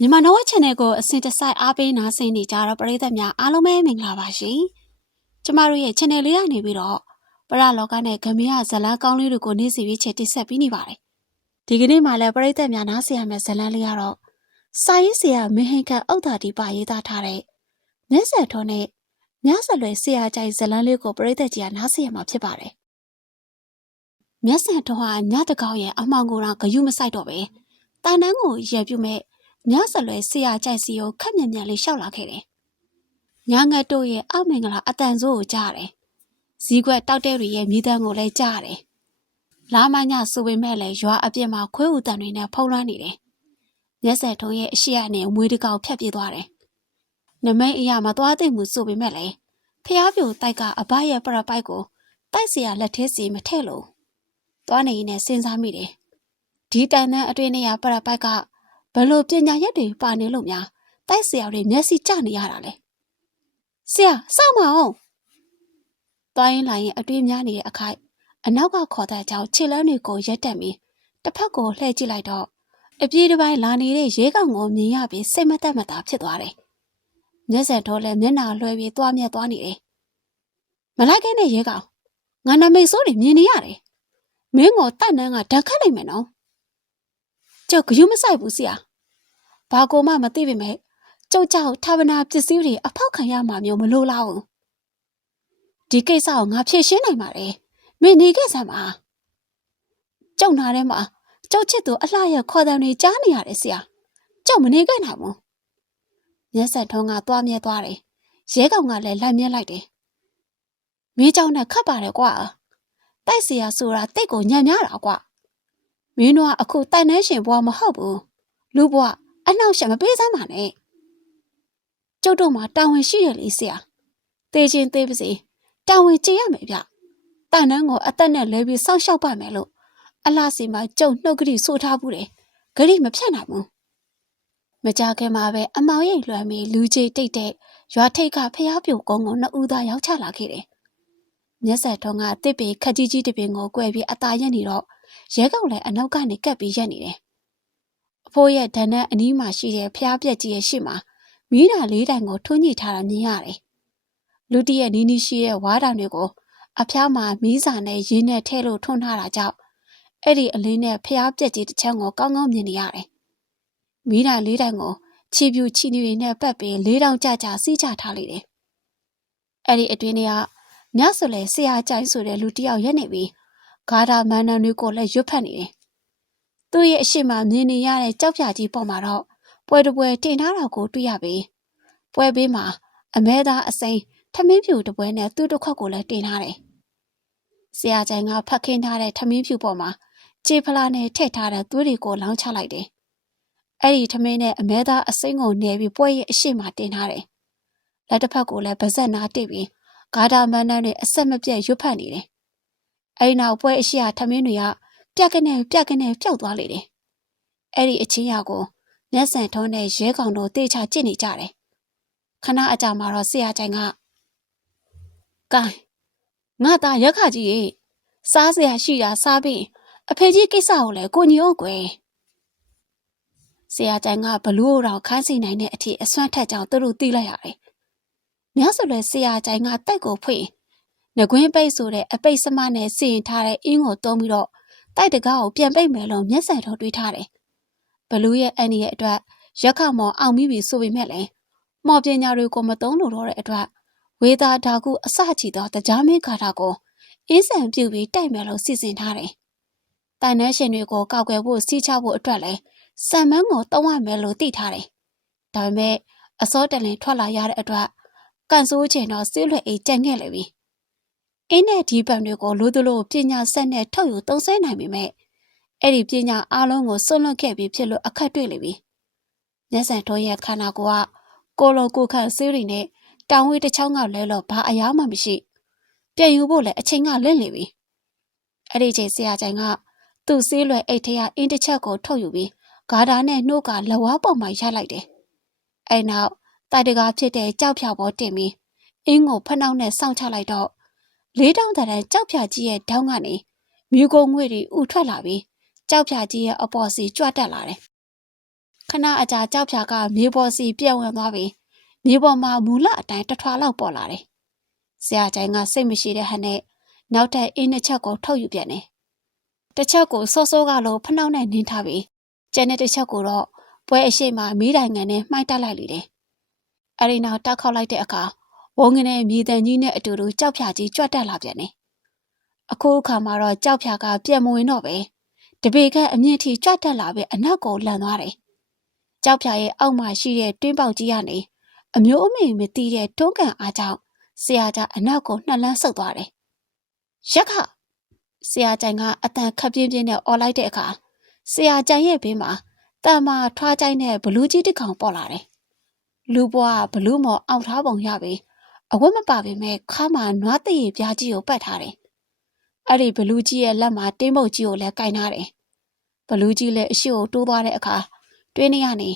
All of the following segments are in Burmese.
မြန်မာနော် channel ကိုအစဉ်တစိုက်အားပေးနားဆင်နေကြတော့ပရိသတ်များအားလုံးပဲမင်္ဂလာပါရှင်။ကျမတို့ရဲ့ channel လေးကနေပြီးတော့ပရလောကနဲ့ဂမရဇလန်းကောင်းလေးတွေကိုနေ့စီပြီးချက်တင်ဆက်ပြီးနေပါတယ်။ဒီကနေ့မှလည်းပရိသတ်များနားဆင်ရမယ့်ဇလန်းလေးကတော့စာရေးဆရာမင်းဟင်ခတ်ဥဒ္ဒါတိပရေးသားထားတဲ့မျက်စက်ထုံးနဲ့ညဆက်လွယ်ဆရာကြိုက်ဇလန်းလေးကိုပရိသတ်ကြီးကနားဆင်ရမှာဖြစ်ပါတယ်။မျက်စက်ထုံးဟာညတကောင်ရဲ့အမှောင်ကိုတော့ဂယုမဆိုင်တော့ပဲ။တာနန်းကိုရည်ပြုမဲ့ ညဆက်လွယ်ဆရာကြိုက်စီကိုခက်မြန်မြန်လေးရှောက်လာခဲ့တယ်။ညငတ်တို့ရဲ့အောက်မင်္ဂလာအတန်ဆိုးကိုကြားရတယ်။ဇီးကွက်တောက်တဲ့တွေရဲ့မြည်တမ်းကိုလည်းကြားရတယ်။လာမညဆိုပေမဲ့လည်းရွာအပြစ်မှာခွဲဥတန်တွေနဲ့ဖုံးလွှမ်းနေတယ်။မျက်စက်ထုံးရဲ့အရှိရနဲ့မွေးတကောက်ဖြတ်ပြေးသွားတယ်။နမိတ်အရာမသွားသိမှုဆိုပေမဲ့လည်းဖျားပြိုတိုက်ကအဘရဲ့ပရပိုက်ကိုတိုက်เสียလက်ထဲစီမထည့်လို့သွားနေရင်စဉ်းစားမိတယ်။ဒီတန်တန်းအတွင်းနေရပရပိုက်ကဘ လို့ပညာရက်တွေပါနေလို့များတိုက်ဆရာတွေမျက်စိကျနေရတာလဲဆရာစောင့်မအောင်တိုင်းရင်လာရင်အတွေ့များနေတဲ့အခိုက်အနောက်ကခေါ်တဲ့ကြောင်ခြေလမ်းတွေကိုရက်တက်ပြီးတစ်ဖက်ကိုလှည့်ကြည့်လိုက်တော့အပြေးတစ်ပိုင်းလာနေတဲ့ရဲကောင်ကိုမြင်ရပြီးစိတ်မသက်မသာဖြစ်သွားတယ်မျက်စံတော့လည်းမျက်နှာလွှဲပြီးသွားမြက်သွားနေတယ်မလိုက်ခဲ့နဲ့ရဲကောင်ငါနမိတ်ဆိုးတွေမြင်နေရတယ်မင်းကိုတတ်နန်းကဓာတ်ခတ်လိုက်မယ်နော်ကျောက်ဂယုမဆိုင်ဘူးဆရာ ဘာကိုမှမသိပေမဲ့ကျုပ်ကြောက်ဌာပနာပစ္စည်းတွေအဖောက်ခံရမှာမျိုးမလိုလားဘူးဒီကိစ္စကိုငါဖြေရှင်းနိုင်ပါတယ်မင်းနေခဲ့စမ်းပါကျုံနာထဲမှာကျုပ်ချစ်သူအလှရဲ့ခေါ်တယ်တွေကြားနေရတယ်ဆရာကျုပ်မနေခဲ့နိုင်ဘူးမျက်စက်ထုံးကသွားမြဲသွားတယ်ရဲကောင်ကလည်းလိုက်မြဲလိုက်တယ်မင်းเจ้าနဲ့ခတ်ပါတယ်ကွာတိုက်เสียဆိုတာတိတ်ကိုညံ့များတာကွာမင်းတို့ကအခုတိုင်နှဲရှင်ဘွားမဟုတ်ဘူးလူဘွား အနောက်ရှက်မပေးစမ်းပါနဲ့ကျုပ်တို့မှာတာဝန်ရှိရလေဆရာသေချင်းသေးပါစေတာဝန်ကြည့်ရမယ်ဗျတန်နှန်းကိုအသက်နဲ့လဲပြီးစောင့်ရှောက်ပါမယ်လို့အလားစီမှာကျုံနှုတ်ကလေးဆိုထားဘူးတယ်ဂရိမဖြတ်နိုင်ဘူးမကြခင်မှာပဲအမောင်ရိပ်လွှမ်းပြီးလူကြီးတိတ်တဲ့ရွာထိတ်ကဖျားပြိုကုန်းကိုနှစ်ဦးသားရောက်ချလာခဲ့တယ်မျက်စက်ထုံးကတစ်ပင်ခက်ကြီးကြီးတစ်ပင်ကိုကွဲပြီးအตาရက်နေတော့ရဲကောင်လည်းအနောက်ကနေကပ်ပြီးရက်နေတယ် အဖိုးရဲ့ဒဏ္ဍအနီးမှာရှိတဲ့ဖျားပြက်ကြီးရဲ့ရှေ့မှာမီးတာလေးတိုင်ကိုထွန်းညှိထားတာမြင်ရတယ်။လူတရဲ့နီးနီးရှိတဲ့ဝါးတောင်တွေကိုအဖျားမှာမီးစာနဲ့ရင်းနဲ့ထဲလို့ထွန်းထားတာကြောင့်အဲ့ဒီအလင်းနဲ့ဖျားပြက်ကြီးတစ်ချမ်းကိုကောင်းကောင်းမြင်နေရတယ်။မီးတာလေးတိုင်ကိုချီပြူချီနူတွေနဲ့ပတ်ပြီးလေးတောင်ကြကြစီးချထားလိုက်တယ်။အဲ့ဒီအတွင်းတွေကညဆိုလေဆရာကြိုင်းဆိုတဲ့လူတယောက်ရက်နေပြီးဂါဒါမန်နန်တွေကိုလည်းရွတ်ဖက်နေတယ်။ သူ့ရဲ့အရှိမမြင်နေရတဲ့ကြောက်ပြကြီးပေါ်မှာတော့ပွဲတပွဲတင်ထားတာကိုတွေ့ရပြီ။ပွဲဘေးမှာအမဲသားအစိမ်းထမင်းဖြူတပွဲနဲ့သူ့တစ်ခွက်ကိုလည်းတင်ထားတယ်။ဆရာကျန်ကဖတ်ခင်းထားတဲ့ထမင်းဖြူပေါ်မှာခြေဖလားနဲ့ထည့်ထားတဲ့သွေးတွေကိုလောင်းချလိုက်တယ်။အဲ့ဒီထမင်းနဲ့အမဲသားအစိမ်းကိုနေပြီးပွဲရဲ့အရှိမတင်ထားတယ်။လက်တစ်ဖက်ကိုလည်းဗဇက်နာတိတ်ပြီးဂါဒါမန်နန်တွေအဆက်မပြတ်ရွတ်ဖက်နေတယ်။အဲဒီနောက်ပွဲအရှိအထမင်းတွေက ပြက်ကနေပြက်ကနေပျောက်သွားလေတယ်။အဲ့ဒီအချင်းရကိုမျက်စံထုံးနဲ့ရဲကောင်တို့တေချာကြည့်နေကြတယ်။ခဏအကြာမှာတော့ဆရာကျိုင်ကကဲငါသားရက်ခကြီးရေစားစရာရှိတာစားပြီးအဖေကြီးကိစ္စကိုလည်းကိုညီအောင်ကွယ်ဆရာကျိုင်ကဘလူးတော်ခန်းစီနိုင်တဲ့အထိအစွမ်းထက်ကြောင်သူတို့သိလိုက်ရတယ်။မြတ်ဆိုလဲဆရာကျိုင်ကတက်ကိုဖွင့်ငကွင်းပိတ်ဆိုတဲ့အပိတ်စမနဲ့စီရင်ထားတဲ့အင်းကိုတုံးပြီးတော့ တိုက်တကားကိုပြန်ပိတ်မယ်လို့မျက်စံတော်တွေးထားတယ်။ဘလူးရဲ့အန်ဒီရဲ့အတွက်ရက်ခမော်အောင်ပြီးပြီဆိုပေမဲ့လည်းမော်ပညာတွေကိုမတုံးလို့တော့တဲ့အတွက်ဝေသာဓာကုအစချီသောတရားမင်းကာတာကိုအင်းဆန်ပြုတ်ပြီးတိုက်မယ်လို့စီစဉ်ထားတယ်။တိုင်နှဲရှင်တွေကိုကောက်ွယ်ဖို့စီးချဖို့အတွက်လည်းစံမန်းကိုတုံးရမယ်လို့သိထားတယ်။ဒါပေမဲ့အစောတလင်ထွက်လာရတဲ့အတွက်ကန်ဆိုးချင်တော့စီးလွယ်အိတ်ကြံ့ခဲ့လေပြီ။ အင်းနဲ့ဒီပံတွေကိုလိုသလိုပညာဆက်နဲ့ထုတ်ယူသုံးဆွဲနိုင်ပေမဲ့အဲ့ဒီပညာအားလုံးကိုစွန့်လွတ်ခဲ့ပြီးဖြစ်လို့အခက်တွေ့လေပြီ။မျက်စံတော်ရဲ့ခန္ဓာကိုယ်ကကိုလိုကိုခန့်ဆေးတွေနဲ့တောင်ဝေးတစ်ချောင်းကလဲလို့ဘာအရာမှမရှိ။ပြန်ယူဖို့လည်းအချိန်ကလင့်လေပြီ။အဲ့ဒီချိန်ဆရာကျန်ကသူ့ဆေးလွယ်အိတ်ထရအင်းတစ်ချက်ကိုထုတ်ယူပြီးဂါဒါနဲ့နှုတ်ကလဝါပေါ်မှာရလိုက်တယ်။အဲ့နောက်တိုက်တကားဖြစ်တဲ့ကြောက်ဖြာပေါ်တင်ပြီးအင်းကိုဖနှောင်းနဲ့စောင့်ချလိုက်တော့ လေးတောင်းတန်ကြောက်ဖြာကြီးရဲ့ထောင်းကနေမြူကုံငွေတွေဥထွက်လာပြီးကြောက်ဖြာကြီးရဲ့အပေါ်စီကြွတက်လာတယ်ခဏအကြာကြောက်ဖြာကမြေပေါ်စီပြက်ဝင်သွားပြီးမြေပေါ်မှာမူလအတိုင်းတစ်ထွာလောက်ပေါ်လာတယ်။ဆရာကျိုင်ကစိတ်မရှိတဲ့ဟန်နဲ့နောက်ထပ်အင်းနှစ်ချက်ကိုထုတ်ယူပြန်တယ်။တစ်ချက်ကိုစောစောကလိုဖနှောက်နဲ့နင်းထားပြီးကျန်တဲ့တစ်ချက်ကိုတော့ပွဲအရှိမမီးတိုင်ငံနဲ့မှိုက်တက်လိုက်လေတယ်။အဲဒီနောက်တောက်ခေါက်လိုက်တဲ့အခါ ဝုန်းကနေမြေတန်ကြီးနဲ့အတူတူကြောက်ဖြာကြီးကြွတ်တက်လာပြန်တယ်။အခုအခါမှာတော့ကြောက်ဖြာကပြက်မဝင်တော့ပဲတပေကအမြင့်ထိကြွတ်တက်လာပြီးအနောက်ကိုလန်သွားတယ်။ကြောက်ဖြာရဲ့အောက်မှာရှိတဲ့တွင်းပေါက်ကြီးကနေအမျိုးအမေမသိတဲ့တွန်းကန်အားကြောင့်ဆရာကအနောက်ကိုနှက်လန်းဆုပ်သွားတယ်။ရက်ခဆရာကြိုင်ကအတန်ခပ်ပြင်းပြင်းနဲ့អော်လိုက်တဲ့အခါဆရာကြိုင်ရဲ့ဘေးမှာတန်မာထွားကြိုင်တဲ့ဘလူးကြီးတစ်ကောင်ပေါ်လာတယ်။လူပွားဘလူးမော်အောက်ထားပုံရပြီး အဝတ်မပါပေမဲ့ခါမှာနွားတရည်ပြားကြီးကိုပတ်ထားတယ်။အဲ့ဒီဘလူးကြီးရဲ့လက်မှာတင်းပုတ်ကြီးကိုလည်းကင်ထားတယ်။ဘလူးကြီးလည်းအရှိကိုတိုးသွားတဲ့အခါတွင်းထဲကနေ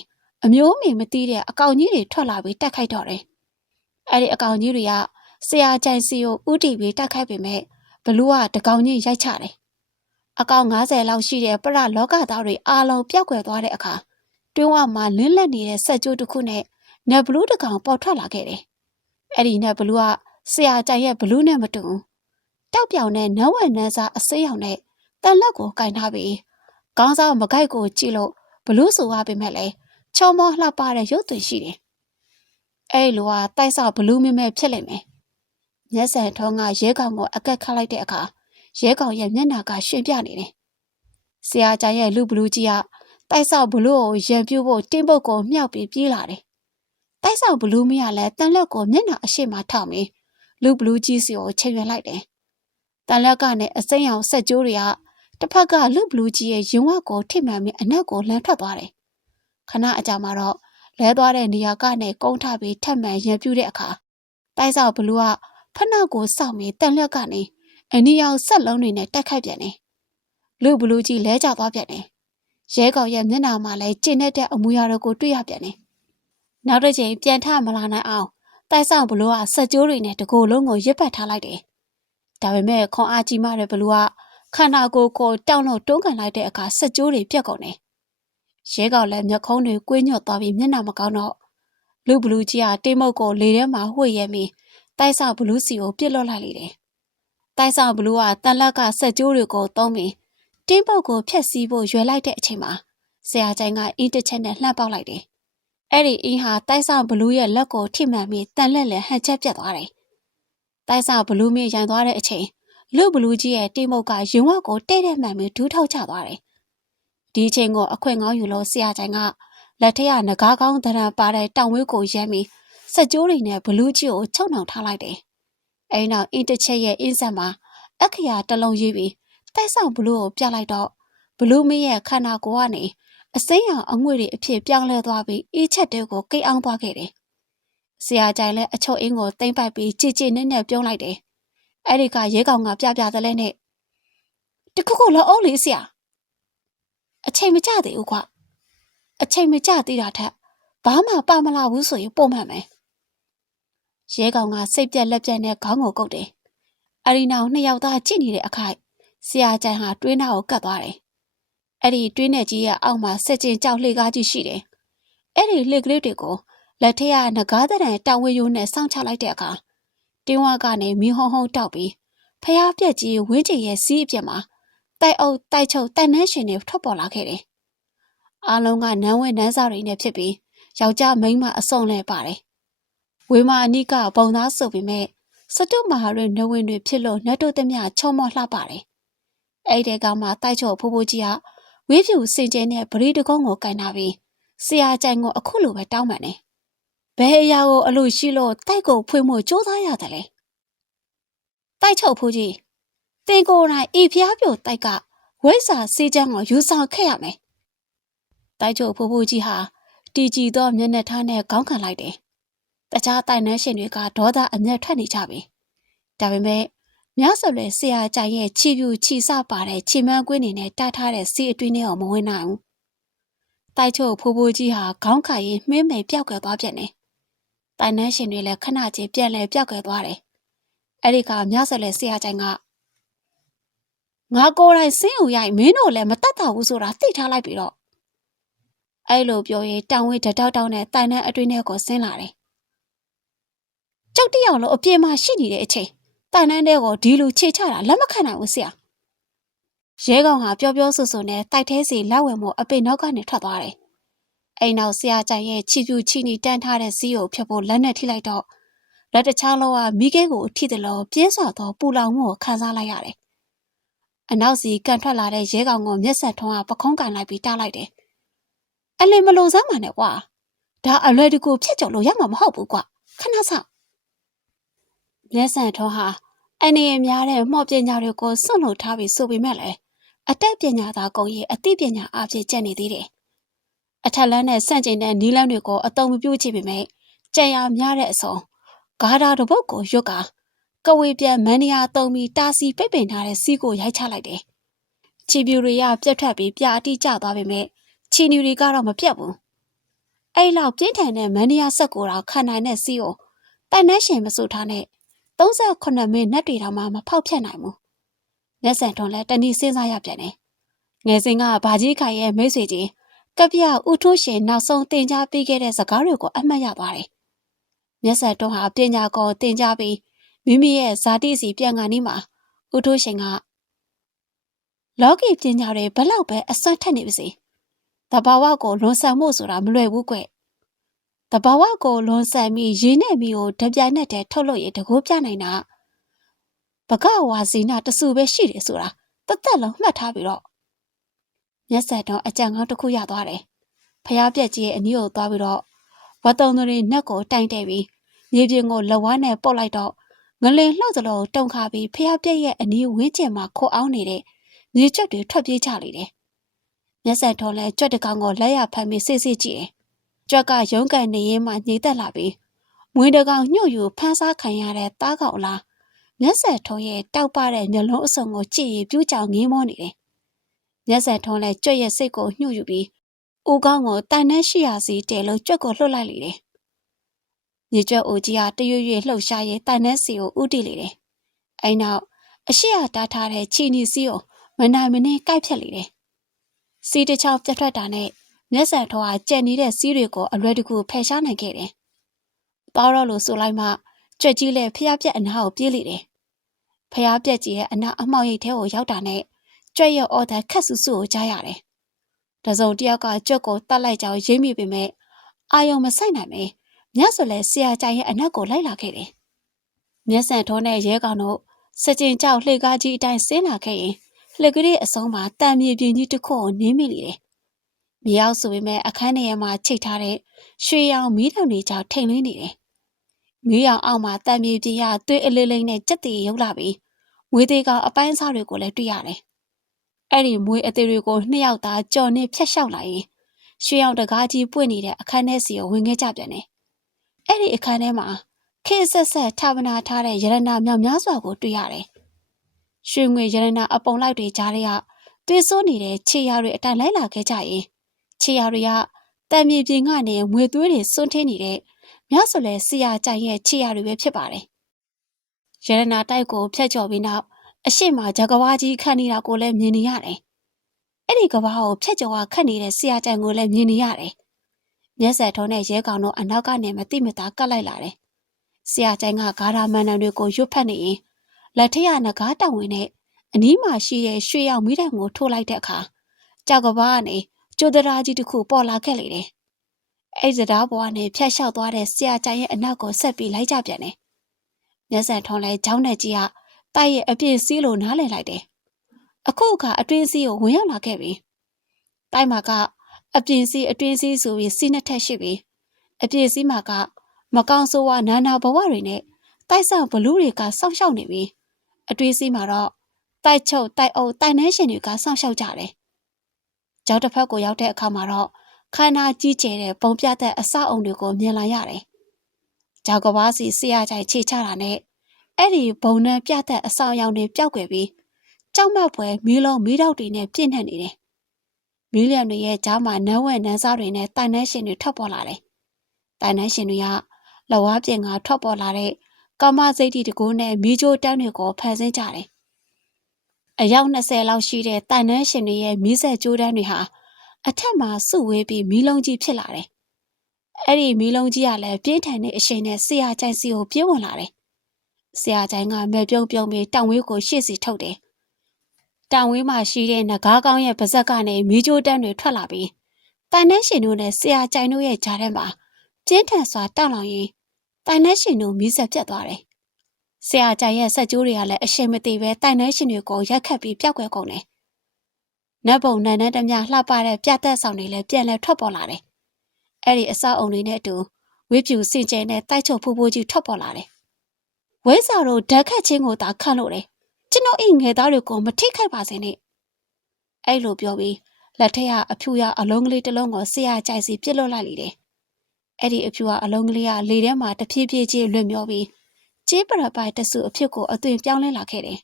အမျိုးအမေမသိတဲ့အကောင်ကြီးတွေထွက်လာပြီးတက်ခိုက်တော့တယ်။အဲ့ဒီအကောင်ကြီးတွေကဆရာကြိုင်စီကိုဥတီပြီးတက်ခိုက်ပေမဲ့ဘလူးကတကောင်ကြီးရိုက်ချတယ်။အကောင်90လောက်ရှိတဲ့ပရလောကသားတွေအားလုံးပျောက်ကွယ်သွားတဲ့အခါတွင်းဝမှာလင်းလက်နေတဲ့ဆက်ကြိုးတစ်ခုနဲ့နက်ဘလူးတစ်ကောင်ပေါ်ထွက်လာခဲ့တယ်။ အဲ့ဒီနက်ဘလူးကဆရာကြိုင်ရဲ့ဘလူးနဲ့မတူဘူး။တောက်ပြောင်တဲ့နဝက်နန်းစားအစိမ်းရောင်နဲ့တန်လက်ကိုကင်ထားပြီးခေါင်းဆောင်မကိုက်ကိုကြည့်လို့ဘလူးဆိုရပေမဲ့လည်းချောမောလှပတဲ့ရုပ်သွင်းရှိတယ်။အဲ့လိုဟာတိုက်ဆောက်ဘလူးမင်းမဲ့ဖြစ်လိမ့်မယ်။မျက်စံထုံးကရဲကောင်ကိုအကက်ခတ်လိုက်တဲ့အခါရဲကောင်ရဲ့မျက်နှာကရွှင်ပြနေတယ်။ဆရာကြိုင်ရဲ့လူဘလူးကြီးကတိုက်ဆောက်ဘလူးကိုရံပြူဖို့တင်းပုတ်ကိုမြှောက်ပြီးပြေးလာတယ်။ တိုက်ဆောက်ဘလူးမရလဲတန်လက်ကိုမျက်နှာအရှိမထောက်ပြီးလူဘလူးကြီးစီကိုချိန်ရွယ်လိုက်တယ်။တန်လက်ကနေအစိမ်းရောင်ဆက်ကြိုးတွေကတစ်ဖက်ကလူဘလူးကြီးရဲ့ရင်ဝတ်ကိုထိမှန်ပြီးအနက်ကိုလှမ်းထွက်သွားတယ်ခဏအကြာမှာတော့လဲသွားတဲ့နေရာကနေကုန်းထပြီးထက်မှန်ရံပြူတဲ့အခါတိုက်ဆောက်ဘလူးကဖနှောက်ကိုစောက်ပြီးတန်လျက်ကနေအနီရောင်ဆက်လုံးတွေနဲ့တက်ခတ်ပြန်တယ်လူဘလူးကြီးလဲကျသွားပြန်တယ်ရဲကောင်ရဲ့မျက်နှာမှာလည်းကျင်တဲ့အမူအရာတွေကိုတွေ့ရပြန်တယ် နောက်တစ်ချိန်ပြန်ထမလာနိုင်အောင်တိုက်ဆောက်ဘလူးကဆက်ကြိုးတွေနဲ့တကိုယ်လုံးကိုရစ်ပတ်ထားလိုက်တယ်ဒါပေမဲ့ခွန်အားကြီးမှတဲ့ဘလူးကခန္ဓာကိုယ်ကိုတောင်းလို့တွန်းကန်လိုက်တဲ့အခါဆက်ကြိုးတွေပြက်ကုန်တယ်ရဲကောင်လည်းမျက်ခုံးတွေကွေးညွတ်သွားပြီးမျက်နှာမကောင်းတော့လူဘလူးကြီးကတိမ်မုတ်ကိုလေထဲမှာဝှေ့ရဲပြီးတိုက်ဆောက်ဘလူးစီကိုပြစ်လွတ်လိုက်လေတယ်။တိုက်ဆောက်ဘလူးကတန်လက်ကဆက်ကြိုးတွေကိုသုံးပြီးတင်းပုတ်ကိုဖျက်ဆီးဖို့ရွယ်လိုက်တဲ့အချိန်မှာဆရာကျိုင်ကအင်းတစ်ချက်နဲ့လှမ်းပေါက်လိုက်တယ်။ အဲ့ဒီအင်းဟာတိုက်ဆောက်ဘလူးရဲ့လက်ကိုထိမှန်ပြီးတန်လက်လည်းဟန်ချက်ပြတ်သွားတယ်။တိုက်ဆောက်ဘလူးမင်းရန်သွားတဲ့အချိန်လူဘလူးကြီးရဲ့တင်းပုတ်ကရင်ဝက်ကိုတဲ့တဲ့မှန်ပြီးဒူးထောက်ချသွားတယ်။ဒီအချိန်ကိုအခွင့်ကောင်းယူလို့ဆရာကျိုင်ကလက်ထက်ကငကားကောင်းတရံပါတဲ့တောင်ဝဲကိုရမ်းပြီးစက်ကြိုးတွေနဲ့ဘလူးကြီးကိုချုပ်နှောင်ထားလိုက်တယ်။အဲဒီနောက်အင်းတစ်ချက်ရဲ့အင်းဆက်မှာအခရာတစ်လုံးရေးပြီးတိုက်ဆောင်ဘလူးကိုပြလိုက်တော့ဘလူးမင်းရဲ့ခန္ဓာကိုယ်ကနေ အစိမ်းရောင်အငွေ့တွေအဖြစ်ပြောင်းလဲသွားပြီးအေးချက်တဲကိုကိတ်အောင်သွားခဲ့တယ်။ဆရာကြိုင်လည်းအချုပ်အင်းကိုတိမ့်ပိုက်ပြီးကြည်ကြည်နက်နက်ပြုံးလိုက်တယ်။အဲဒီကရဲကောင်ကပြပြသလဲနဲ့တခုခုလောအုပ်လေးဆရာအချိန်မကျသေးဘူးကွာအချိန်မကျသေးတာထက်ဘာမှပါမလာဘူးဆိုရင်ပုံမှန်မယ်ရဲကောင်ကစိတ်ပြက်လက်ပြက်နဲ့ခေါင်းကိုကုတ်တယ်အရီနာကိုနှစ်ယောက်သားကြည့်နေတဲ့အခိုက်ဆရာကျန်ဟာတွင်းသားကိုကတ်သွားတယ် အဲ့ဒီတွင်းနဲ့ကြီးရဲ့အောက်မှာဆက်ကျင်ကြောက်လှေကားကြီးရှိတယ်အဲ့ဒီလှေကလေးတွေကိုလက်ထက်ကငကားတဲ့တောင်ဝေရိုးနဲ့စောင့်ချလိုက်တဲ့အခါတင်းဝါကနေမီးဟုံးဟုံးတောက်ပြီးဖျားပြက်ကြီးဝင်းကျင်ရဲ့စီးအပြက်မှာတိုက်အုပ်တိုက်ချုပ်တန်နှန်းရှင်တွေထွက်ပေါ်လာခဲ့တယ်အားလုံးကနန်းဝဲနန်းစားတွေနဲ့ဖြစ်ပြီးယောက်ျားမိန်းမအစုံလဲပါတယ်။ဝေမာအနိကပုံသားဆိုပေမဲ့စတုမဟာရဲ့နဝင်းတွေဖြစ်လို့နတ်တို့သမျှချုံမောလှပါတယ်။အဲ့ဒီကမှတိုက်ချုပ်ဖိုးဖိုးကြီးက ဝေးဖြူစင်ကျဲနဲ့ဗရီတကုန်းကိုကန်ထားပြီးဆရာကြိုင်ကိုအခုလိုပဲတောင်းပန်တယ်။ဘယ်အရာကိုအလို့ရှိလို့တိုက်ကိုဖွင့်မှုစူးစမ်းရတယ်လဲ။တိုက်ချုပ်ဖိုးကြီးတင်ကိုယ်တိုင်ဤဖျားပြိုတိုက်ကဝိဇ္ဇာစေးချမ်းကိုယူဆောင်ခဲ့ရမယ်တိုက်ချုပ်ဖိုးဖိုးကြီးဟာတီကြည်သောမျက်နှာထားနဲ့ခေါင်းခံလိုက်တယ်။တခြားတိုင်နှန်းရှင်တွေကဒေါသအမျက်ထွက်နေကြပြီ။ဒါပေမဲ့ မြတ်စွာဘုရားဆရာကြိုင်ရဲ့ခြေပြူခြိစပါတဲ့ခြေမန်းကွင်းနေနဲ့တားထားတဲ့စီးအတွင်းထဲကိုမဝင်နိုင်ဘူး။တိုက်ချုပ်ဖိုးဖိုးကြီးဟာခေါင်းခါရင်မှင်းမိန်ပြောက်ကွယ်သွားပြန်တယ်။တိုင်နှန်းရှင်တွေလည်းခဏချင်းပြန်လဲပြောက်ကွယ်သွားတယ်။အဲ့ဒီကမြတ်စွာဘုရားဆရာကြိုင်ကငါကိုယ်တိုင်စင်းဦးရိုက်မင်းတို့လည်းမတတ်တာဘူးဆိုတာသိထားလိုက်ပြီတော့။အဲ့လိုပြောရင်တောင်ဝေးတတောက်တောက်နဲ့တိုင်နှန်းအတွင်းထဲကိုဆင်းလာတယ်။ကြောက်တယောက်လုံးအပြေမှာရှိနေတဲ့အချိန် တိုင်နှန်းထဲကိုဒီလိုခြေချတာလက်မခံနိုင်ဘူးဆရာ။ရဲကောင်ဟာပျော်ပျော်ဆူဆူနဲ့တိုက်ထဲစီလက်ဝင်မှုအပိနောက်ကနေထွက်သွားတယ်။အိမ်နောက်ဆရာကြိုင်ရဲ့ချီပြူချီနီတန်းထားတဲ့စီးကိုဖြတ်ဖို့လက်နဲ့ထိလိုက်တော့လက်တစ်ချောင်းလုံးကမိခဲကိုထိတယ်လို့ပြင်းစွာသောပူလောင်မှုကိုခံစားလိုက်ရတယ်။အနောက်စီကန်ထွက်လာတဲ့ရဲကောင်ကိုမျက်စက်ထုံးကပခုံးကန်လိုက်ပြီးတားလိုက်တယ်။အလင်မလို့စမ်းပါနဲ့ကွာ။ဒါအလွယ်တကူဖြတ်ကျော်လို့ရမှာမဟုတ်ဘူးကွာ။ခဏစောင့်။မျက်စက်ထုံးဟာ အနေအများတဲ့မှော့ပညာတွေကိုစွန့်လို့ထားပြီးဆိုပေမဲ့လည်းအတက်ပညာသာကုန်ရဲ့အသိပညာအဖြစ်ကျက်နေသေးတယ်။အထက်လန်းနဲ့စန့်ကျင်တဲ့နီးလန်းတွေကိုအတုံမပြုတ်ချပေမဲ့ကြံရများတဲ့အစုံဂါဒါတပုတ်ကိုရွတ်ကာကဝေပြန်မန်နီယာတုံးပြီးတာစီပိတ်ပင်ထားတဲ့စီးကိုရိုက်ချလိုက်တယ်။ချီပြူတွေကပြတ်ထွက်ပြီးပြအတိကျသွားပေမဲ့ချီနူတွေကတော့မပြတ်ဘူး။အဲ့လောက်ပြင်းထန်တဲ့မန်နီယာဆက်ကိုတော့ခံနိုင်တဲ့စီးကိုတိုင်နှဲရှင်မဆိုထားနဲ့ 38မိနစ်တွေတောင်မှမဖောက်ဖြတ်နိုင်ဘူး။လက်ဆန်ထွန်လည်းတနည်းစဉ်းစားရပြန်တယ်။ငယ်စဉ်ကဘာကြီးခိုင်ရဲ့မိတ်ဆွေကြီးကပြဦးထိုးရှင်နောက်ဆုံးတင် जा ပေးခဲ့တဲ့စကားတွေကိုအမှတ်ရသွားတယ်မျက်စက်တွန်းဟာပညာကောတင်ကြပြီးမိမိရဲ့ဇာတိစီပြန်ကန်နီးမှာဦးထိုးရှင်ကလောကီပညာတွေဘလောက်ပဲအစွမ်းထက်နေပါစေတဘာဝကိုလွန်ဆန်မှုဆိုတာမလွယ်ဘူးကွ တဘာဝကိုလွန်ဆန်ပြီးရင်းနဲ့မိကိုတပြိုင်နက်တည်းထုတ်လို့ရတကိုးပြနိုင်တာဘဂဝါစီနာတဆူပဲရှိတယ်ဆိုတာတသက်လုံးမှတ်ထားပြီးတော့မျက်စက်တော့အကြံကောင်းတစ်ခုရသွားတယ်ဖျားပြက်ကြီးရဲ့အနည်းကိုသွားပြီးတော့ဝတ်တုံတွေနှက်ကိုတိုင်တဲ့ပြီးမြေပြင်ကိုလဝါးနဲ့ပုတ်လိုက်တော့ငလင်လှုပ်သလိုတုံခါပြီးဖျားပြက်ရဲ့အနီးဝင်းကျင်မှာခိုးအောင်နေတဲ့မြေကျွတ်တွေထွက်ပြေးကြလေတယ်။မျက်စက်ထုံးလဲကျွတ်တကောင်ကိုလက်ရဖမ်းပြီးစစ်စစ်ကြည့်တယ်။ ကျွတ်ကရုံးကန်နေရင်မှညှိတက်လာပြီးမွေးတကောင်ညှို့ယူဖမ်းစားခံရတဲ့သားကောင်လားမျက်စက်ထုံးရဲ့တောက်ပတဲ့မျက်လုံးအစုံကိုကြည့်ရပြူးကြောင်ငင်းမောနေတယ်။မျက်စက်ထုံးလဲကျွတ်ရဲ့စိတ်ကိုညှို့ယူပြီးဦးကောင်းကိုတိုင်နှက်ရှိရစီတဲလို့ကြွက်ကိုလှုပ်လိုက်လေတယ်။မြေကျွက်အိုကြီးကတရွရွလှုပ်ရှားရဲတိုင်နှက်စီကိုဥတီလေတယ်။အဲနောက်အရှိရတားထားတဲ့ချီနီစီကိုမနိုင်မနှင်းကိုက်ဖြတ်လေတယ်။စီတစ်ချောင်းပြတ်ထွက်တာနဲ့ မျက်စံထောကကြက်နေတဲ့စီးတွေကိုအလွယ်တကူဖယ်ရှားနိုင်ခဲ့တယ်။ပေါတော့လို့ဆိုလိုက်မှကြွက်ကြီးလည်းဖျားပြက်အနာကိုပြေးလေတယ်။ဖျားပြက်ကြီးရဲ့အနာအမှောက်ရိပ်ထဲကိုရောက်တာနဲ့ကြွက်ရဲ့အော်တဲ့ခက်ဆူဆူကိုကြားရတယ်။တစုံတယောက်ကကြွက်ကိုတတ်လိုက်ကြောင်းရိပ်မိပေမဲ့အာယုံမဆိုင်နိုင်ပဲမြတ်ဆိုလဲဆရာကြိုင်ရဲ့အနက်ကိုလိုက်လာခဲ့တယ်။မျက်စံထိုးနဲ့ရဲကောင်တို့စကြင်ကြောက်လှေကားကြီးအတိုင်းဆင်းလာခဲ့ရင်လှက်ကလေးအစုံမှာတံမြေပြင်းကြီးတစ်ခုကိုနင်းမိလေတယ်။ မြေရောက်ဆိုပေမဲ့အခန်းထဲမှာချိတ်ထားတဲ့ရွှေရောင်မီးတောင်တွေကြောင့်ထိန်လင်းနေတယ်။မီးရောင်အောက်မှာတံမြေပြင်းရသွေးအလေးလေးနဲ့ကြက်တီရုပ်လာပြီးငွေသေးကောင်အပိုင်းစားတွေကိုလည်းတွေ့ရတယ်။အဲ့ဒီမွေးအသေးတွေကိုနှစ်ယောက်သားကြော်နေဖြတ်လျှောက်လာရင်ရွှေအောင်တကားကြီးပွင့်နေတဲ့အခန်းထဲစီကိုဝင်ခဲ့ကြပြန်တယ်။အဲ့ဒီအခန်းထဲမှာခေဆက်ဆက်ထဗနာထားတဲ့ရတနာမြောက်များစွာကိုတွေ့ရတယ်။ရွှေငွေရတနာအပုံလိုက်တွေကြားထဲကသွေးစိုးနေတဲ့ခြေရာတွေအတိုင်လိုက်လာခဲ့ကြရင် ခြေရာတွေကတံမြေပြင်ကနေငွေသွေးတွေစွန့်ထင်းနေတဲ့မြတ်ဆိုလဲဆရာကြိုင်ရဲ့ခြေရာတွေပဲဖြစ်ပါတယ်။ရတနာတိုက်ကိုဖျက်ကျော်ပြီးနောက်အရှိမဂျကဝါကြီးခတ်နေတာကိုလည်းမြင်နေရတယ်။အဲ့ဒီကဘာကိုဖျက်ကျော်ကခတ်နေတဲ့ဆရာကြံကိုလည်းမြင်နေရတယ်။မျက်စက်ထုံးတဲ့ရဲကောင်တို့အနောက်ကနေမတိမတာကတ်လိုက်လာတယ်။ဆရာကြံကဂါရာမန်နံတွေကိုရွတ်ဖက်နေရင်လက်ထရနဂါးတောင်ဝင်နဲ့အနီးမှာရှိတဲ့ရွှေရောင်မိတံကိုထိုးလိုက်တဲ့အခါကြောက်ကဘာကနေ ကျိုးတရားကြီးတစ်ခုပေါ်လာခဲ့လေတယ်။အဲ့စတားပေါ်ကနေဖျက်လျှောက်သွားတဲ့ဆရာကြံရဲ့အနောက်ကိုဆက်ပြီးလိုက်ကြပြန်တယ်။မျက်စက်ထုံးလဲချောင်းနဲ့ကြီးကတိုက်ရဲ့အပြည့်စည်းလို့နားလည်လိုက်တယ်။အခုအခါအတွင်းစည်းကိုဝင်ရောက်လာခဲ့ပြီ။တိုက်မှာကအပြည့်စည်းအတွင်းစည်းဆိုပြီးစီးနှစ်ထက်ရှိပြီ။အပြည့်စည်းမှာကမကောင်းဆိုးဝါနာနာဘဝတွေနဲ့တိုက်ဆောင်ဘလူးတွေကစောင့်ရှောက်နေပြီ။အတွင်းစည်းမှာတော့တိုက်ချုပ်တိုက်အုပ်တိုက်နှဲရှင်တွေကစောင့်ရှောက်ကြတယ်။ ကြောက်တစ်ဖက်ကိုရောက်တဲ့အခါမှာတော့ခန္ဓာကြီးကျယ်တဲ့ပုံပြတဲ့အစအုံတွေကိုမြင်လာရတယ်။ကြောက်ကဘာစီဆရာကြိုင်ခြေချတာနဲ့အဲ့ဒီဘုံနဲ့ပြတ်တဲ့အဆောင်ရောင်တွေပျောက်ွယ်ပြီးကြောက်မက်ဖွယ်မီးလုံးမီးတောက်တွေနဲ့ပြည့်နှက်နေတယ်။မီးလျံတွေရဲ့ကြားမှာနန်းဝဲနန်းစားတွေနဲ့တိုင်နှန်းရှင်တွေထွက်ပေါ်လာတယ်။တိုင်နှန်းရှင်တွေကလဝါပြင်ကထွက်ပေါ်လာတဲ့ကာမစိတ်တီတကူနဲ့မီးကြိုးတန်းတွေကိုဖန်ဆင်းကြတယ်။ အယောက်20လောက်ရှိတဲ့တိုင်နှန်းရှင်တွေရဲ့မီးဆက်ကြိုးတန်းတွေဟာအထက်မှာစုဝေးပြီးမီးလုံးကြီးဖြစ်လာတယ်။အဲ့ဒီမီးလုံးကြီးကလည်းပြင်းထန်တဲ့အရှိန်နဲ့ဆရာကြိုင်စီကိုပြေးဝင်လာတယ်။ဆရာကြိုင်ကမဲ့ပြုံးပြုံးပြီးတောင်ဝေးကိုရှေ့စီထုတ်တယ်။တောင်ဝေးမှာရှိတဲ့နဂါးကောင်းရဲ့ပါဇက်ကနေမီးကြိုးတန်းတွေထွက်လာပြီးတိုင်နှရှင်တို့နဲ့ဆရာကြိုင်တို့ရဲ့ကြားထဲမှာပြင်းထန်စွာတောက်လောင်ရင်းတိုင်နှရှင်တို့မီးဆက်ပြတ်သွားတယ်။ ဆရာကြိုင်ရဲ့ဆက်ကြိုးတွေကလည်းအရှိန်မသေးပဲတိုင်နှရှင်တွေကိုရက်ခတ်ပြီးပျောက်ကွယ်ကုန်တယ်။နတ်ပုံနန်းနဲ့တမျှလှပတဲ့ပြတ်သက်ဆောင်တွေလည်းပြန်လဲထွက်ပေါ်လာတယ်။အဲ့ဒီအဆောက်အုံတွေနဲ့အတူဝိပြူစင်ကြယ်နဲ့တိုက်ချုပ်ဖူးဖူးကြီးထွက်ပေါ်လာတယ်။ဝဲစာတို့ဓာတ်ခတ်ချင်းကိုသာခန့်လို့တယ်။ကျွန်တော်အိမ်ငယ်သားတွေကိုမထိခိုက်ပါစေနဲ့။အဲ့လိုပြောပြီးလက်ထက်ကအဖြူရအလုံးကလေးတစ်လုံးကိုဆရာကြိုက်စီပြစ်လွတ်လိုက်လေတယ်။အဲ့ဒီအဖြူကအလုံးကလေးကလေထဲမှာတဖြည်းဖြည်းချင်းလွတ်မျောပြီး ကျေးပရပိုက်တဆူအဖြစ်ကိုအသွင်ပြောင်းလဲလာခဲ့တယ်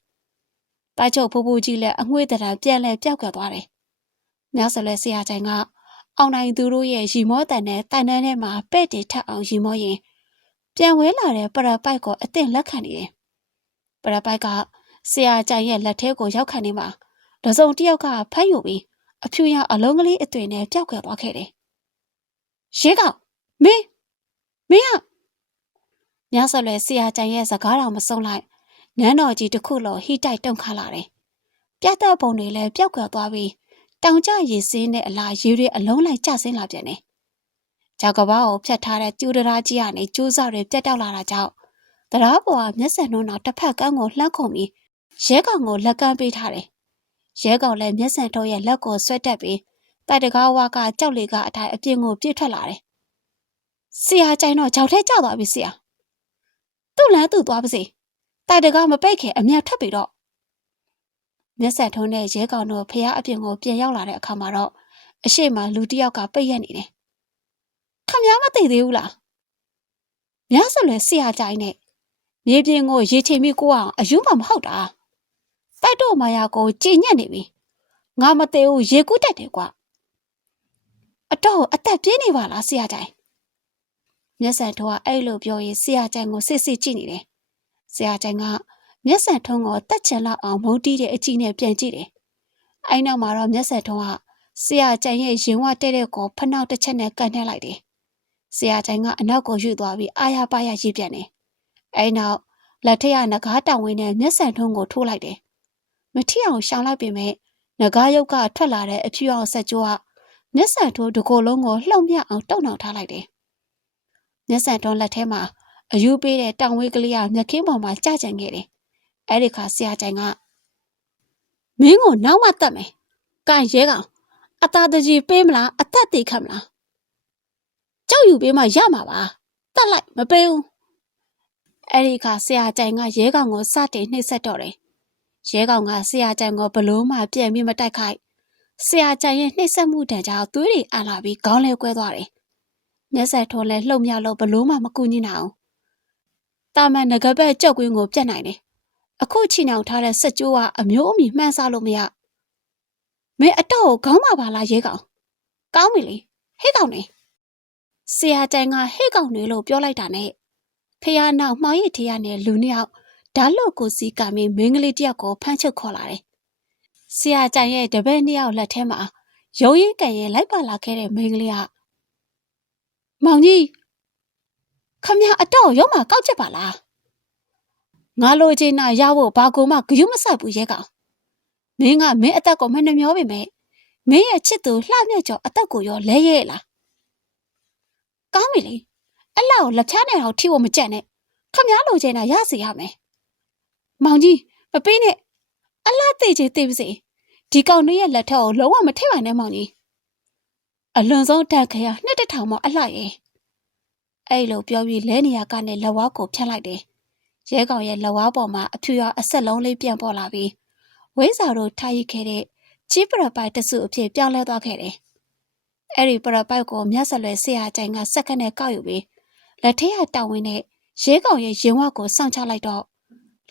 ။တိုက်ချုပ်ဖူးဖူးကြီးလည်းအငွေ့တရံပြန်လဲပြောက်ကွယ်သွားတယ်။မြတ်ဆလဲဆရာကြိုင်ကအောင်နိုင်သူတို့ရဲ့ရီမောတန်နဲ့တိုင်တန်းထဲမှာပဲ့တင်ထပ်အောင်ရီမောရင်ပြန်ဝဲလာတဲ့ပရပိုက်ကိုအသင့်လက်ခံနေတယ်။ပရပိုက်ကဆရာကြိုင်ရဲ့လက်ထဲကိုရောက်ခံနေမှာတစုံတစ်ယောက်ကဖမ်းယူပြီးအဖြူရအလုံးကလေးအသွင်နဲ့ပျောက်ကွယ်သွားခဲ့တယ်။ရဲကောင်မင်းမင်းက ညဆက်လွယ်ဆရာကြိုင်ရဲ့စကားတော်မဆုံးလိုက်နန်းတော်ကြီးတစ်ခုလုံးဟိတိုက်တုန်ခါလာတယ်။ပြတ်သက်ပုံတွေလည်းပျောက်ကွယ်သွားပြီးတောင်ကျရေစင်းနဲ့အလားရေတွေအလုံးလိုက်ကျဆင်းလာပြန်တယ်။ဂျာကဘာကိုဖြတ်ထားတဲ့ကျူဒရာကြီးကနေကျိုးစားတွေပြတ်တောက်လာတာကြောင့်တရားပေါ်ကမျက်စံနှုံးတော်တစ်ဖက်ကန်းကိုလှမ်းခုန်ပြီးရဲကောင်ကိုလက်ကမ်းပေးထားတယ်။ရဲကောင်လည်းမျက်စံထုတ်ရဲ့လက်ကိုဆွဲတက်ပြီးတိုက်တကားဝါကကြောက်လေကအထိုင်အပြင်ကိုပြစ်ထွက်လာတယ်။ဆရာကြိုင်တော့ကြောက်ထဲကျသွားပြီဆရာ။သူ့ လမ်းသူ့သွားပါစေ။တိုက်တကားမပိတ်ခင်အမျက်ထွက်ပြီးတော့မျက်စံထုံးတဲ့ရဲကောင်တို့ဖះအပြင်ကိုပြန်ရောက်လာတဲ့အခါမှာတော့အရှိမလူတစ်ယောက်ကပိတ်ရက်နေတယ်။ခမများမသိသေးဘူးလား။များစလွယ်ဆရာကြိုင်နဲ့မြေပြင်ကိုရေချိန်ပြီးကိုအောင်အယူမှမဟုတ်တာ။တိုက်တော့မာယာကိုကြည်ညက်နေပြီ။ငါမသိဘူးရေကူးတက်တယ်ကွာ။အတော့အသက်ပြင်းနေပါလားဆရာကြိုင်။ မျက်စံထုံးကအဲ့လိုပြောရင်ဆရာကြိုင်ကိုစစ်စစ်ကြည့်နေတယ်။ဆရာကြိုင်ကမျက်စံထုံးကိုတက်ချင်လောက်အောင်မုန်းတီးတဲ့အကြည့်နဲ့ပြန်ကြည့်တယ်။အဲ့နောက်မှာတော့မျက်စံထုံးကဆရာကျန်ရဲ့ရင်ဝတဲ့တဲ့ကိုဖနှောက်တစ်ချက်နဲ့ကန်နှက်လိုက်တယ်။ဆရာကျန်ကအနောက်ကိုယူသွားပြီးအာရပါရရေးပြန်တယ်။အဲ့နောက်လက်ထက်ကငကားတောင်ဝင်းနဲ့မျက်စံထုံးကိုထိုးလိုက်တယ်။မထီအောင်ရှောင်လိုက်ပေမဲ့ငကားရုပ်ကထွက်လာတဲ့အဖြူအောင်ဆက်ကြိုးကမျက်စံထိုးတစ်ကိုယ်လုံးကိုလှုံ့မြအောင်တုံနှောင်ထားလိုက်တယ်။ မျက်စံထုံးလက်ထဲမှာအယူပေးတဲ့တောင်ဝေးကလေးကမျက်ခင်းပေါ်မှာကြာကြံခဲ့တယ်။အဲ့ဒီခါဆရာကျန်ကမင်းကိုနောက်မှတတ်မယ်။ကန်ရဲကောင်အသာတကြီးပေးမလားအသက်သေးခတ်မလား။ကြောက်ယူပေးမှရမှာပါ။တတ်လိုက်မပေးဘူး။အဲ့ဒီခါဆရာကျန်ကရဲကောင်ကိုစတင်နှိပ်စက်တော့တယ်။ရဲကောင်ကဆရာကျန်ကိုဘလို့မှပြန်ပြီးမတိုက်ခိုက်။ဆရာကျန်ရဲ့နှိပ်စက်မှုတံကြောင့်သွေးတွေအလာပြီးခေါင်းလဲကွဲသွားတယ်။ မျက်စက်ထိုးလဲလှုပ်မြောက်လို့ဘလို့မှမကူညီနိုင်အောင်။တာမန်ငကဘက်ကြောက်ကွင်းကိုပြတ်နိုင်တယ်။အခုချီနှောင်ထားတဲ့စက်ကြိုးကအမျိုးအမည်မှန်းဆလို့မရ။မင်းအတော့ကိုခေါင်းပါပါလားရဲကောင်။ကောင်းပြီလေ။ဟဲ့ကောင်နေ။ဆရာတိုင်ကဟဲ့ကောင်နေလို့ပြောလိုက်တာနဲ့ဖះနောက်မှောင်ရည်ထရနဲ့လူနှစ်ယောက်ဓာတ်လို့ကိုစီကမင်းမင်းကလေးတယောက်ကိုဖမ်းချုပ်ခေါ်လာတယ်။ဆရာတိုင်ရဲ့တပည့်နှစ်ယောက်လက်ထဲမှာရုံရင်းကန်ရဲ့လိုက်ပါလာခဲ့တဲ့မင်းကလေးက မောင်ကြီးခမရအတော့ရုံးမှာကောက်ချက်ပါလားငါလိုချင်တာရဖို့ဘာကူမှဂယုမဆက်ဘူးရဲကောင်မင်းကမင်းအသက်ကိုမနှမျောပေမဲ့မင်းရဲ့ချစ်သူလှမြတ်ကျော်အသက်ကိုရောလဲရဲလားကောင်းပြီလေအဲ့လောက်ကိုလက်ချနဲ့တော့ထိဖို့မကြက်နဲ့ခမရလိုချင်တာရစီရမယ်မောင်ကြီးမပေးနဲ့အလားသိချင်သိပါစေဒီကောင်တွေရဲ့လက်ထက်ကိုလုံးဝမထည့်ပါနဲ့မောင်ကြီး အလွန်ဆုံးတက်ခရနှစ်တထောင်မအလှရဲ့အဲ့လိုပြောပြီးလဲနေရကနေလက်ဝါးကိုဖြတ်လိုက်တယ်ရဲကောင်ရဲ့လက်ဝါးပေါ်မှာအဖြူရောအဆက်လုံးလေးပြန်ပေါ်လာပြီးဝိဇာတို့ထားရခဲ့တဲ့ချီပရပိုက်တစုအဖြစ်ပြောင်းလဲသွားခဲ့တယ်။အဲ့ဒီပရပိုက်ကိုမြတ်ဆက်လွယ်ဆရာကျိုင်ကစက္ကန့်နဲ့ကောက်ယူပြီးလက်ထက်ကတောင်းဝင်တဲ့ရဲကောင်ရဲ့ရင်ဝကိုစောင့်ချလိုက်တော့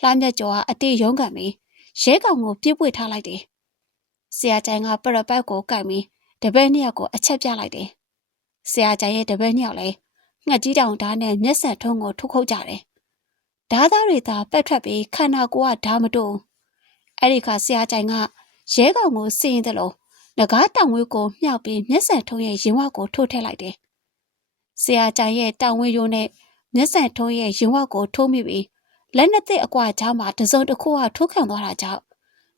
လှမ်းမြတ်ကျော်ကအတေးရုံးကန်ပြီးရဲကောင်ကိုပြစ်ပွေထားလိုက်တယ်။ဆရာကျိုင်ကပရပိုက်ကိုကိုက်ပြီး တပည့်နှစ်ယောက်ကိုအချက်ပြလိုက်တယ်။ဆရာကျိုင်ရဲ့တပည့်နှစ်ယောက်လည်းငှက်ကြီးတောင်ဓာတ်နဲ့မျက်စံထုံးကိုထုတ်ခုတ်ကြတယ်ဓားသားတွေသာပက်ထွက်ပြီးခန္ဓာကိုယ်ကဓာမတုံအဲ့ဒီခါဆရာကြိုင်ကရဲကောင်ကိုစီရင်တယ်လို့ငကားတောင်ဝဲကိုမြှောက်ပြီးမျက်စံထုံးရဲ့ရင်ဝါကိုထိုးထည့်လိုက်တယ်။ဆရာကြိုင်ရဲ့တောင်ဝဲရိုးနဲ့မျက်စံထုံးရဲ့ရင်ဝါကိုထိုးမိပြီးလက်နှစ်သက်အကွာချောင်းမှာတစုံတစ်ခုကထိုးခံသွားတာကြောင့်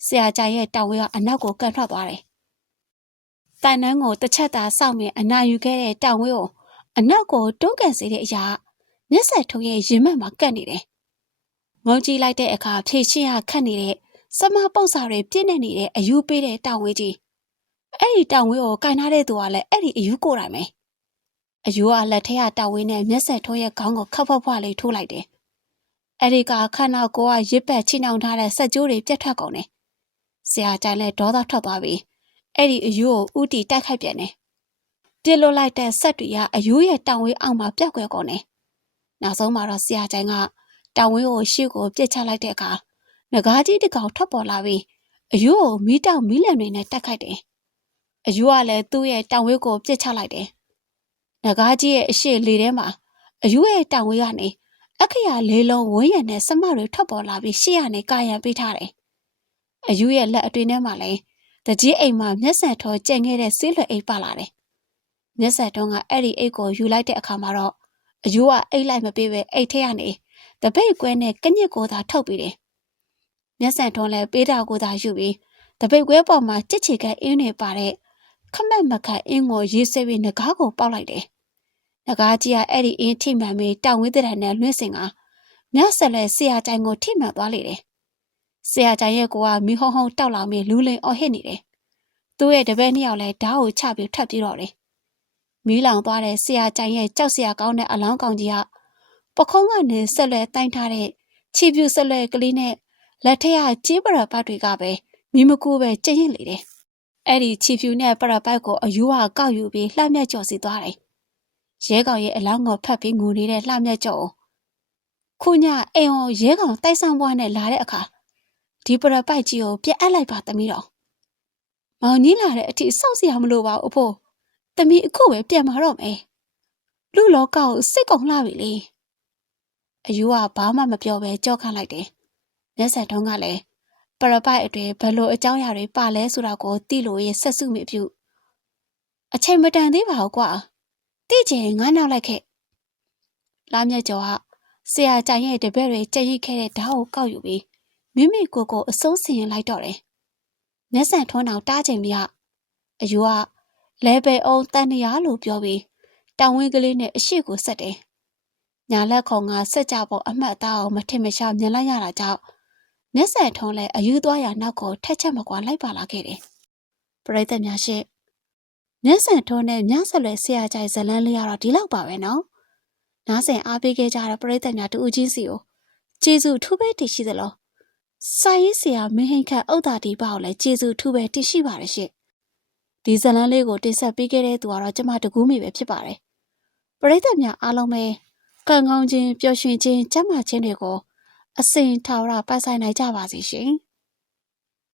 ဆရာကြိုင်ရဲ့တောင်ဝဲကအနောက်ကိုကန်ထွက်သွားတယ်။ တန်နန်းကိုတစ်ချက်သာစောင့်မြင်အနာယူခဲ့တဲ့တောင်ဝဲကိုအနောက်ကိုတွန်းကန်စေတဲ့အရာမျက်စံထုံးရဲ့ရင်မှတ်မှာကတ်နေတယ်။ငုံကြည့်လိုက်တဲ့အခါဖြည့်ရှင်းရခတ်နေတဲ့စမပုတ်စာတွေပြည့်နေနေတဲ့အယူပေးတဲ့တောင်ဝဲကြီးအဲ့ဒီတောင်ဝဲကိုကင်ထားတဲ့သူကလည်းအဲ့ဒီအယူကိုယ်တိုင်ပဲအယူကလက်ထက်ကတောင်ဝဲနဲ့မျက်စက်ထိုးရဲ့ခေါင်းကိုခပ်ဖွက်ဖွက်လေးထိုးလိုက်တယ်အဲ့ဒီကခန္ဓာကိုယ်ကရစ်ပတ်ချိနှောင်ထားတဲ့စက်ကြိုးတွေပြတ်ထွက်ကုန်တယ်ဆရာကြိုင်လည်းဒေါသထွက်သွားပြီး အဲ့ဒီအယူကိုဥတီတိုက်ခိုက်ပြန်တယ်ပြစ်လွတ်လိုက်တဲ့ဆက်တွေကအယူရဲ့တောင်ဝဲအောက်မှာပြက်ကွယ်ကုန်တယ်နောက်ဆုံးမှာတော့ဆရာကြိုင်ကတောင်ဝဲကိုရှေ့ကိုပြစ်ချလိုက်တဲ့အခါငကားကြီးတစ်ကောင်ထွက်ပေါ်လာပြီးအယူကိုမီးတောက်မီးလံတွေနဲ့တက်ခိုက်တယ်။အယူကလည်းသူ့ရဲ့တောင်ဝဲကိုပြစ်ချလိုက်တယ်။ငကားကြီးရဲ့အရှိလေထဲမှာအယူရဲ့တောင်ဝဲကနေအခရာလေးလုံးဝန်းရံနဲ့စမတွေထွက်ပေါ်လာပြီးရှေ့ကနေကာယံပေးထားတယ်။အယူရဲ့လက်အတွင်းထဲမှာလည်း တကြီးအိမ်မှာမျက်စံထောကျင်ခဲ့တဲ့ဆေးလွယ်အိတ်ပါလာတယ်။မျက်စံတုံးကအဲ့ဒီအိတ်ကိုယူလိုက်တဲ့အခါမှာတော့အယူကအိတ်လိုက်မပေးပဲအိတ်ထဲကနေတပိတ်ကွဲနဲ့ကညစ်ကိုသာထုတ်ပြီးတယ်မျက်စံထုံးလဲပေးတာကိုသာယူပြီးတပိတ်ခွဲပေါ်မှာကြစ်ချီကအင်းတွေပါတဲ့ခမက်မခတ်အင်းကိုရေးဆွဲပြီးငကားကိုပေါက်လိုက်တယ်။ငကားကြီးကအဲ့ဒီအင်းထိမှန်ပြီးတောင်ဝင်းတဲ့နဲ့လွှင့်စင်ကမြတ်ဆက်လဲဆရာတိုင်ကိုထိမှန်သွားလေတယ်။ ဆရာတိုင်ရဲ့ကိုကမီဟုံဟုံတောက်လောင်ပြီးလူးလိန်အော်ဟစ်နေတယ်။သူ့ရဲ့တပည့်နှစ်ယောက်လဲဓာတ်ကိုချပြီးထပ်ပြီးတော့တယ်။မီးလောင်သွားတဲ့ဆရာတိုင်ရဲ့ကြောက်စရာကောင်းတဲ့အလောင်းကောင်ကြီးကပခုံးကနေဆက်လွဲတိုင်းထားတဲ့ခြေပြူဆက်လွဲကလေးနဲ့လက်ထက်ကကြီးပရပတ်တွေကပဲမိမကူပဲကျရင်လေတယ်။အဲ့ဒီချီဖြူနဲ့ပရပတ်ကိုအယူဟာကောက်ယူပြီးလှမျက်ကြော်စီသွားတယ်။ရဲကောင်ရဲ့အလောင်းကိုဖတ်ပြီးငိုနေတဲ့လှမျက်ကြော်ခုညအိမ်အောင်ရဲကောင်တိုက်ဆောင်ဘွားနဲ့လာတဲ့အခါ ဒီပရပိုက်ကြီးကိုပြက်အပ်လိုက်ပါသမီးတော်။မောင်ကြီးလာတဲ့အထိစောင့်စရာမလိုပါဘူးအဖိုး။သမီးအခုပဲပြန်มาတော့မယ်။လူလောကကိုစိတ်ကုန်လှပြီလေ။အယူကဘာမှမပြောပဲကြောက်ခန့်လိုက်တယ်။မျက်စံတုံးကလည်းပရပိုက်အတွင်ဘယ်လိုအကြောင်းအရာတွေပါလဲဆိုတာကိုသိလို့ရဲ့ဆက်စုမိပြုအချိန်မတန်သေးပါဘူးကွာတိကျင်ငါနောက်လိုက်ခဲ့လာမြတ်ကျော်ကဆရာကြိုင်ရဲ့တပည့်တွေကြိတ်ရိတ်ခဲ့တဲ့ဓာတ်ကိုကောက်ယူပြီး မိမိကိုယ်ကိုအစိုးစင်လိုက်တော့တယ်မျက်စံထွန်းအောင်တားချိန်မြအယူကလဲပဲအောင်တန်နေရလို့ပြောပြီးတောင်ဝင်းကလေးနဲ့အရှိကိုဆက်တယ်ညာလက်ခုံကဆက်ကြပေါ်အမှတ်အသားအောင်မထင်မရှားမြင်လိုက်ရတာကြောင့်မျက်စံထုံးလဲအယူသွားရနောက်ကိုထက်ချက်မကွာလိုက်ပါလာခဲ့တယ်။ပရိသတ်များရှင့်မျက်စံထုံးနဲ့ညဆက်လွယ်ဆရာကြိုင်ဇလန်းလေးကတော့ဒီလောက်ပါပဲနော်။နားဆင်အားပေးခဲ့ကြတဲ့ပရိသတ်များတူဦးချင်းစီကိုကျေးဇူးထူးပဲတည်ရှိသလို စာရေးဆရာမင်းဟိန်ခတ်ဥဒ္ဒါတီပါကိုလည်းကျေးဇူးထူးပဲတည်ရှိပါတယ်ရှင့်။ဒီဇလန်းလေးကိုတင်ဆက်ပေးခဲ့တဲ့သူကတော့ကျမတကူးမိပဲဖြစ်ပါတယ်။ပရိသတ်များအားလုံးပဲကံကောင်းခြင်းပျော်ရွှင်ခြင်းကျမ်းမာခြင်းတွေကိုအစဉ်ထာဝရပတ်ဆိုင်နိုင်ကြပါစေရှင်။